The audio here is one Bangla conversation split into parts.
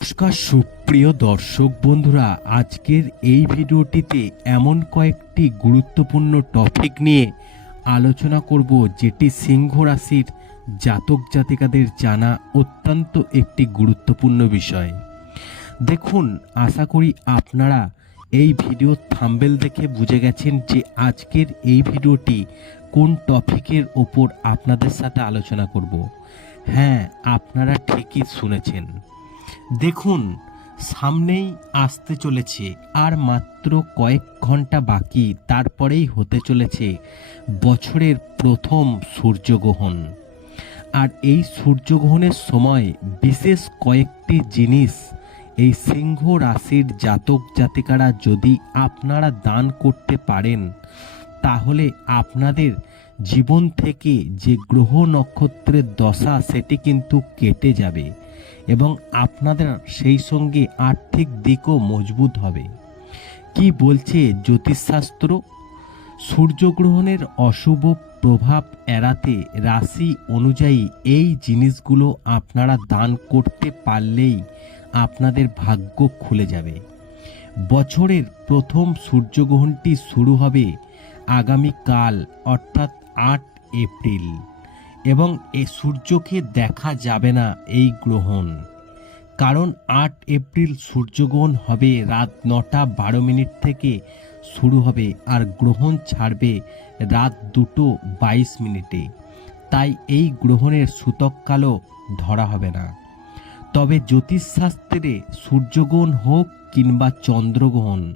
নমস্কার, সুপ্রিয় দর্শক বন্ধুরা, আজকের এই ভিডিওটিতে এমন কয়েকটি গুরুত্বপূর্ণ টপিক নিয়ে আলোচনা করব, যেটি সিংহ রাশির জাতক জাতিকাদের জানা অত্যন্ত একটি গুরুত্বপূর্ণ বিষয়। দেখুন, আশা করি আপনারা এই ভিডিও থাম্বেল দেখে বুঝে গেছেন যে আজকের এই ভিডিওটি কোন টপিকের ওপর আপনাদের সাথে আলোচনা করব। হ্যাঁ আপনারা ঠিকই শুনেছেন। দেখুন, সামনেই আসতে চলেছে, আর মাত্র কয়েক ঘণ্টা বাকি, তারপরেই হতে চলেছে বছরের প্রথম সূর্যগ্রহণ। আর এই সূর্যগ্রহণের সময় বিশেষ কয়েকটি জিনিস এই সিংহ রাশির জাতক জাতিকারা যদি আপনারা দান করতে পারেন, তাহলে আপনাদের জীবন থেকে যে গ্রহ নক্ষত্রের দশা, সেটি কিন্তু কেটে যাবে। এবং আপনাদের সেই সঙ্গে আর্থিক দিকও মজবুত হবে। কি বলছে জ্যোতিষশাস্ত্র? সূর্যগ্রহণের অশুভ প্রভাব এড়াতে রাশি অনুযায়ী এই জিনিসগুলো আপনারা দান করতে পারলেই আপনাদের ভাগ্য খুলে যাবে। বছরের প্রথম সূর্যগ্রহণটি শুরু হবে আগামীকাল, অর্থাৎ আট এপ্রিল। এবং এ সূর্যকে দেখা যাবে না এই গ্রহণ। কারণ আট এপ্রিল সূর্যগ্রহণ হবে, রাত নটা বারো মিনিট থেকে শুরু হবে আর গ্রহণ ছাড়বে রাত দুটো বাইশ মিনিটে। তাই এই গ্রহণের সূতককালও ধরা হবে না। তবে জ্যোতিষশাস্ত্রে সূর্যগ্রহণ হোক কিংবা চন্দ্রগ্রহণ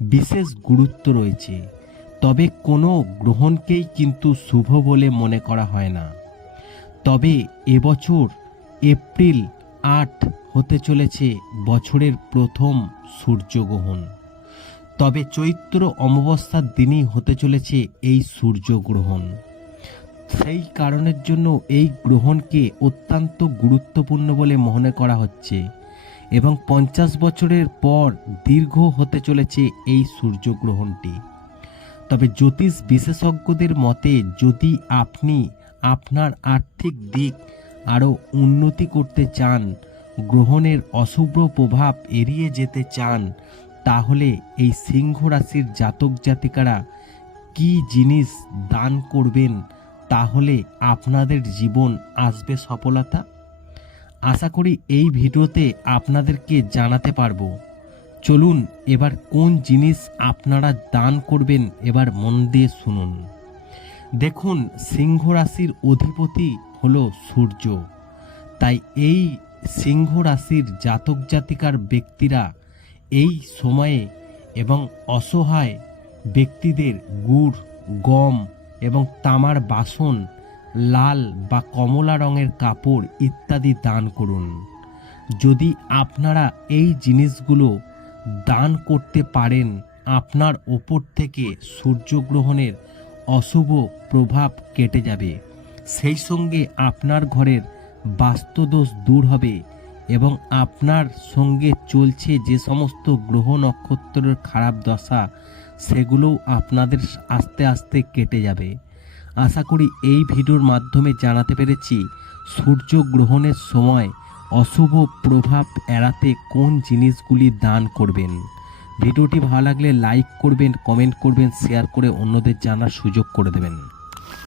বিশেষ গুরুত্ব রয়েছে। তবে কোনো গ্রহণকেই কিন্তু শুভ বলে মনে করা হয় না। তবে এবছর এপ্রিল আট হতে চলেছে বছরের প্রথম সূর্যগ্রহণ। তবে চৈত্র অমাবস্যার দিনই হতে চলেছে এই সূর্যগ্রহণ। সেই কারণের জন্য এই গ্রহণকে অত্যন্ত গুরুত্বপূর্ণ বলে মনে করা হচ্ছে এবং পঞ্চাশ বছরের পর দীর্ঘ হতে চলেছে এই সূর্যগ্রহণটি। তবে জ্যোতিষ বিশেষজ্ঞদের মতে, যদি আপনি আপনার আর্থিক দিক আরও উন্নতি করতে চান, গ্রহণের অশুভ প্রভাব এড়িয়ে যেতে চান, তাহলে এই সিংহ রাশির জাতক জাতিকারা কি জিনিস দান করবেন তাহলে আপনাদের জীবন আসবে সফলতা? আশা করি এই ভিডিওতে আপনাদেরকে জানাতে পারব। চলুন এবার কোন জিনিস আপনারা দান করবেন এবার মন দিয়ে শুনুন। দেখুন সিংহ রাশির অধিপতি হলো সূর্য। তাই এই সিংহ রাশির জাতক জাতিকার ব্যক্তিরা এই সময়ে এবং অসহায় ব্যক্তিদের গুড়, গম এবং তামার বাসন, লাল বা কমলা রঙের কাপড় ইত্যাদি দান করুন। যদি আপনারা এই জিনিসগুলো দান করতে পারেন আপনার ওপর থেকে সূর্যগ্রহণের অশুভ প্রভাব কেটে যাবে। সেই সঙ্গে আপনার ঘরের বাস্তুদোষ দূর হবে এবং আপনার সঙ্গে চলছে যে সমস্ত গ্রহ নক্ষত্রের খারাপ দশা, সেগুলোও আপনাদের আস্তে আস্তে কেটে যাবে। আশা করি এই ভিডিওর মাধ্যমে জানাতে পেরেছি, সূর্যগ্রহণের সময় অশুভ প্রভাব এড়াতে কোন জিনিসগুলি দান করবেন? ভিডিওটি ভালো লাগলে লাইক করবেন কমেন্ট করবেন শেয়ার করে অন্যদের জানার সুযোগ করে দেবেন।